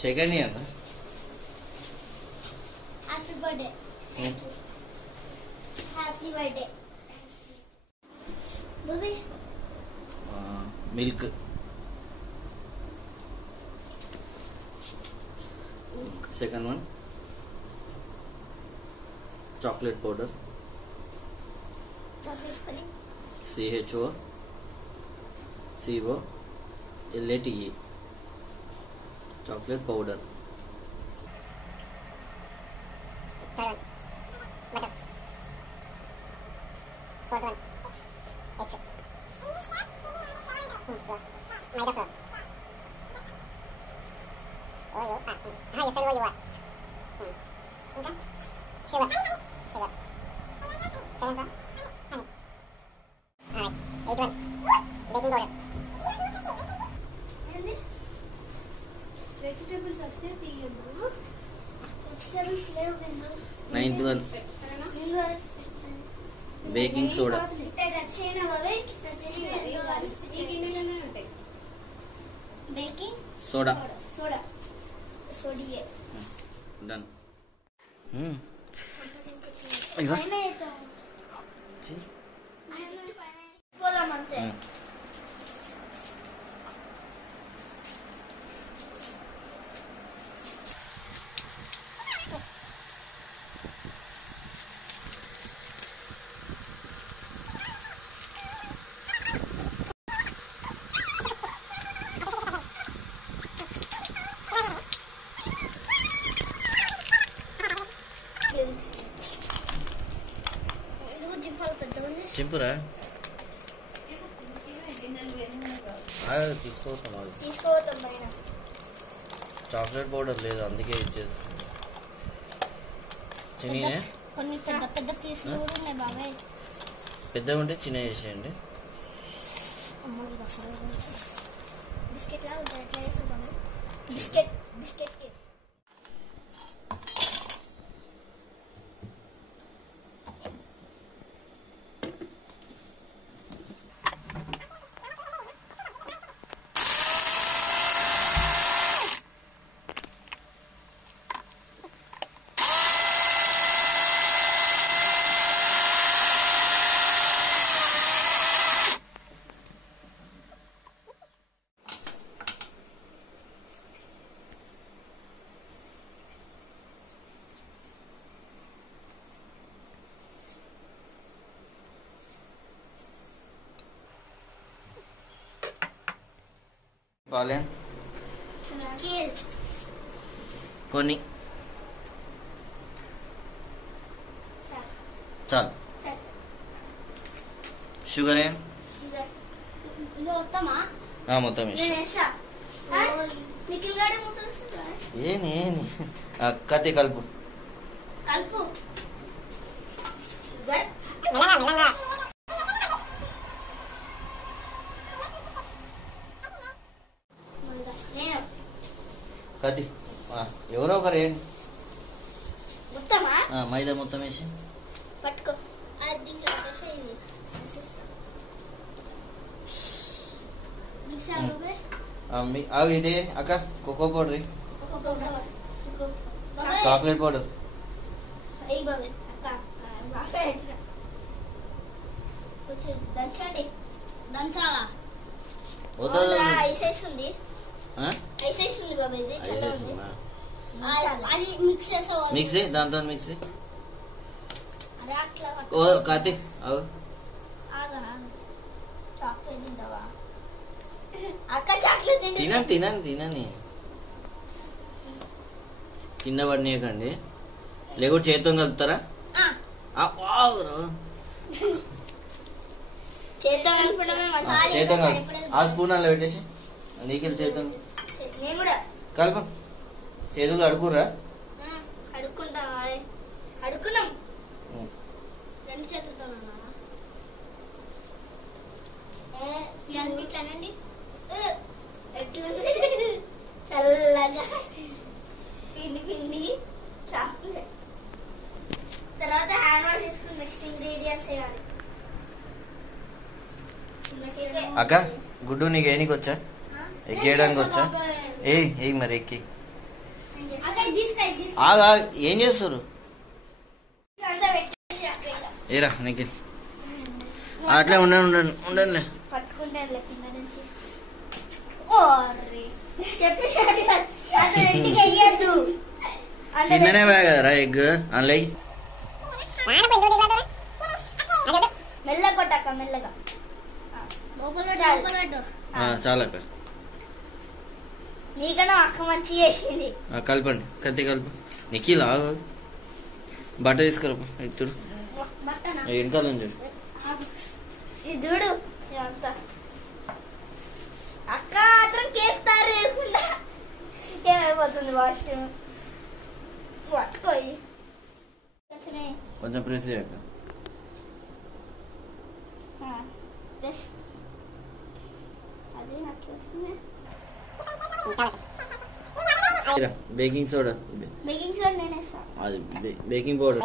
Second year happy birthday happy birthday baby milk second one chocolate powder chocolate spelling CHO CO LATE chocolate powder vegetables వస్తే తీయద్దు vegetables లేవు ninth one baking soda baking soda soda సోడియే done పోదాం అంతే చింపురా తీసుకోవతాం పైన chocolate powder లేదు అందుకే ఇచ్చేస్తాను చిన్న కొన్ని పెద్ద పెద్ద పీసులు కూడా ఉన్నాయి బాబాయ్ పెద్దగా ఉంటే చిన్న చేసేయండి బిస్కెట్ లా ఉంటుంది ఎట్లా చేస్తాం బిస్కెట్ బిస్కెట్ కేక్ పాలెన్ కొన్ని చాలు షుగర్ ఏం మొత్తం ఏని ఏని కత్తి కలుపు కలుపు కత్తి ఎవరో ఒకరు ఏంటి మొత్తమా మైదా మొత్తం వేసి పట్టుకో అది ఆగు ఇది అక్క కోకో పౌడర్ చాక్లెట్ పౌడర్ దంచండి దంచాలా ఐసేస్తుంది ఐసేస్తుంది బాబా ఇది అది మిక్స్ చేసావు మిక్సీ దాంతో మిక్సీ అరే అట్లా ఓ కాతి అవు ఆగా చాక్లెట్ తింటావా అక్క చాక్లెట్ తినని తినని తినని కింద పడినాయకండి లేకపోతే చేతితో కలుపుతారా చేతితో ఆ స్పూన్ అలా పెట్టేసి నీకెళ్ళి చేతితో నేను కూడా కలప చేతులు అడుగురా అడుక్కుంటా అడుక్కున్నాం రెండు చేతులతో ఇట్లనండి ఎట్లుంది చల్లగా పిండి పిండి చాక్లెట్ తర్వాత హ్యాండ్ వాష్ చేసుకుని నెక్స్ట్ ఇంగ్రీడియంట్స్ వేయాలి అక్క గుడ్డు నీకు ఏనికి వచ్చా ఎగ్ చేయడానికి వచ్చా? ఏ మరి ఎక్కి నేను ఆగా ఏం చేస్తారు? ఏరా నీకు అట్లే ఉండండి పట్టుకుంటారులే కింద నుంచి. చెప్పు వెయ్యద్దు కిందనే పోయా కదరా ఎగ్ అందులో మెల్లగా కొట్టాక మెల్లగా చాలక్క. నీకన్నా అక్క మంచి చేసింది. కలపండి కత్తి కలుపు. నిఖిల్ ఆగు బట్ట తీసుకురా ఇద్దరు వెనకాల నుంచి చూడు అక్క మాత్రం కేస్తారు లేకుండా అయిపోతుంది వాష్రూమ్ పట్టుకోయి కొంచెం ప్రెస్ చేయక. ప్లస్ అది అట్లా వస్తుంది. బేకింగ్ సోడా నేను వేస్తాను. అది బేకింగ్ పౌడర్.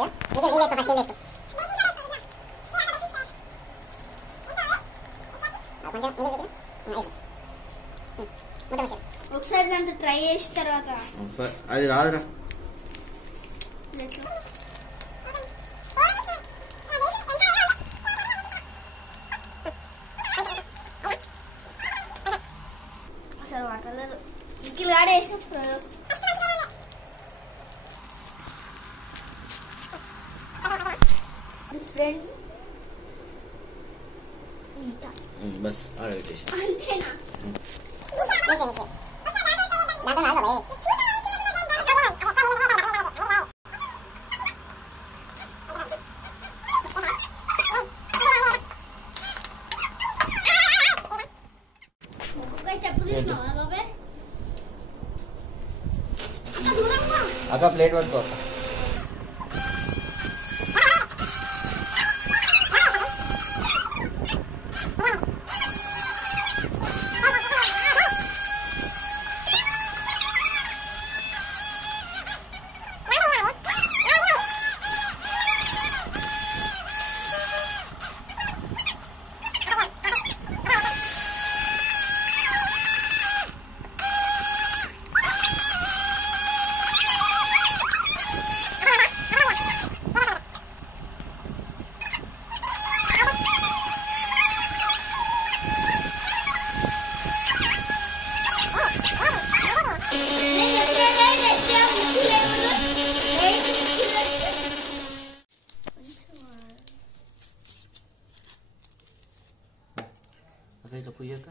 ఒకసారి దాంతో ట్రై చేసిన తర్వాత అది రాదురా. అసలు వాటలేదు ఇంకిల్ ఆడేసిన డిఫరెంట్ బస్ ఆడబెట్టేసి అంతేనా? అక్క ప్లేట్ పట్టుకో. ఇట్లా పుయ్యాక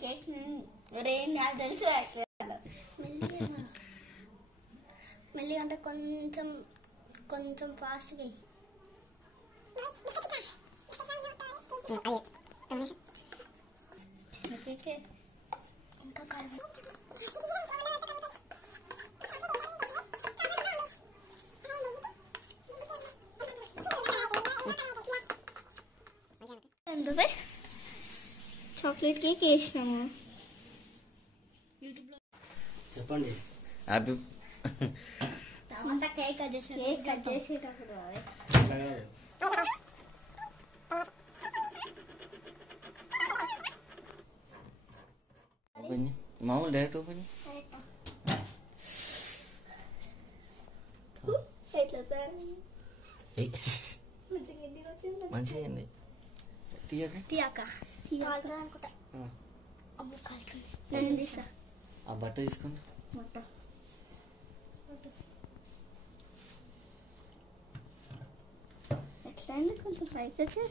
కేక్ నాకు తెలుసు మెల్లిగా అంటే కొంచెం కొంచెం ఫాస్ట్గా ఇంకా కాదు చాక్లెట్ కేక్ వేసినాము. చెప్పండి హ్యాపీ తర్వాత కేక్ కట్ చేసేటప్పుడు మామూలు డైరెక్ట్ ఓపెన్ మంచిగా అయింది. తీయాక అనుకుంటా. అమ్మ కాల్చుంది నేను తీసా. ఆ బట్ట తీసుకోండి. ఎట్లా అయింది కొంచెం పైకి వచ్చి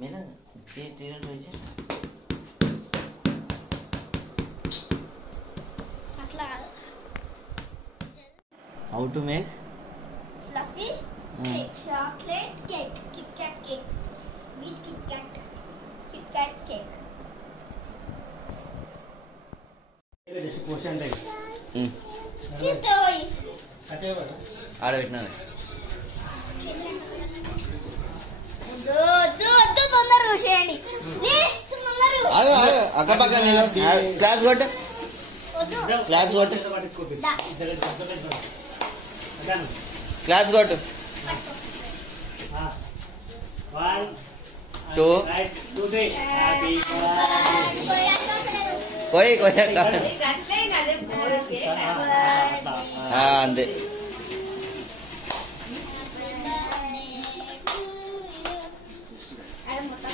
మెల్లగా తీరండి వచ్చి how to make fluffy chocolate cake Kit Kat cake with Kit Kat cake చిత్తోయ్ ఆడబెట్టినా తొందరగా చేయండి ప్లీజ్ తొందరగా అక్కపక్క క్లాప్స్ కొట్టు క్లాప్స్ కొట్టు క్లాప్స్ కొట్టు 2 కోయి అంతే మొత్తం